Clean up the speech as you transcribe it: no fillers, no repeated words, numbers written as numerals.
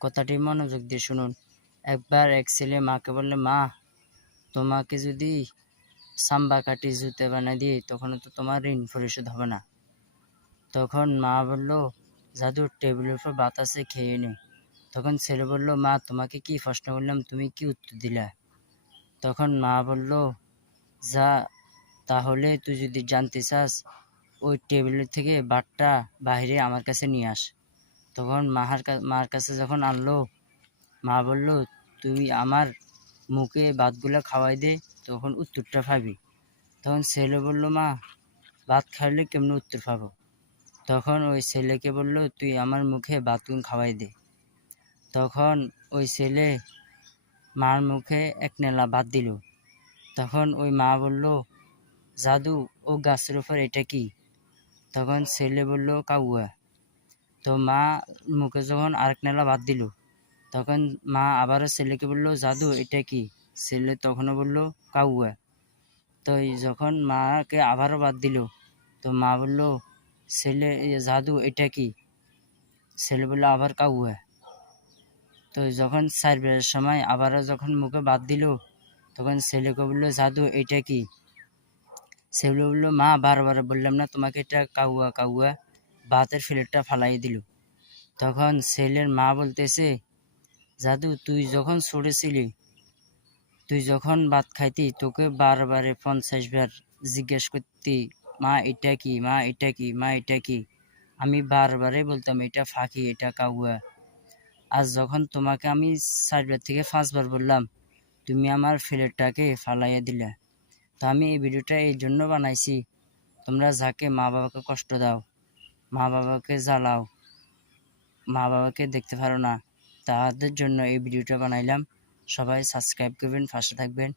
কথাটি মনোযোগ দিয়ে শুনুন। একবার এক ছেলে মাকে বললে, মা, তোমাকে যদি সাম্বা কাটি জুতে বানিয়ে দিই তখন তো তোমার ঋণ পরিশোধ হবে না। তখন মা বলল, জাদু, টেবিলের উপর ভাত আছে, খেয়ে নে। তখন ছেলে বলল, মা, তোমাকে কি প্রশ্ন করলাম, তুমি কি উত্তর দিলা? তখন মা বলল, যা, তাহলে তুই যদি জানতে চাস ওই টেবিলের থেকে ভাতটা বাইরে আমার কাছে নিয়ে আস। তখন মার কাছে যখন আনলো, মা বলল, তুই আমার মুখে ভাতগুলো খাওয়াই দে, তখন উত্তরটা পাবি। তখন ছেলে বলল, মা, ভাত খাইলে কেমন উত্তর পাবো? তখন ওই ছেলেকে বলল, তুই আমার মুখে ভাতগুলো খাওয়াই দে। তখন ওই ছেলে মার মুখে এক নেলা ভাত দিল। তখন ওই মা বলল, জাদু, ও গাছের উপর এটা কি? তখন ছেলে বলল, কাউয়া। তো মা মুখে যখন আরেক নেলা ভাত দিল, তখন মা আবারও ছেলেকে বলল, জাদু, এটা কি? ছেলে তখনও বলল, কাউয়া। তো যখন মাকে আবারও ভাত দিল, তো মা বলল, ছেলে, জাদু, এটা কি? ছেলে বলল আবার কাউয়া। তো যখন 4 বেলার সময় আবারও যখন মুখে ভাত দিল, তখন ছেলেকে বলল, জাদু, এটা কি? ছেলে বলল, মা, বারবার বললাম না তোমাকে, এটা কাউয়া কাউয়া। ভাতের প্লেটটা ফালাই দিল। তখন ছেলের মা বলতেছে, জাদু, তুই যখন ছোটেছিলি, তুই যখন ভাত খাইতি, তোকে বারবারে 50 বার জিজ্ঞেস করতি, মা এটা কি, মা এটা কি, মা এটা কি? আমি বারবারে বলতাম, এটা ফাঁকি, এটা কাউয়া। আজ যখন তোমাকে আমি 4 বার থেকে 5 বার বললাম, তুমি আমার প্লেটটাকে ফালাইয়া দিলে। তো আমি এই ভিডিওটা এই জন্য বানাইছি, তোমরা যাকে মা বাবাকে কষ্ট দাও, মা বাবাকে জ্বালাও, মা বাবাকে দেখতে পারো না, তাদের জন্য এই ভিডিওটা বানাইলাম। সবাই সাবস্ক্রাইব করবেন, পাশে থাকবেন।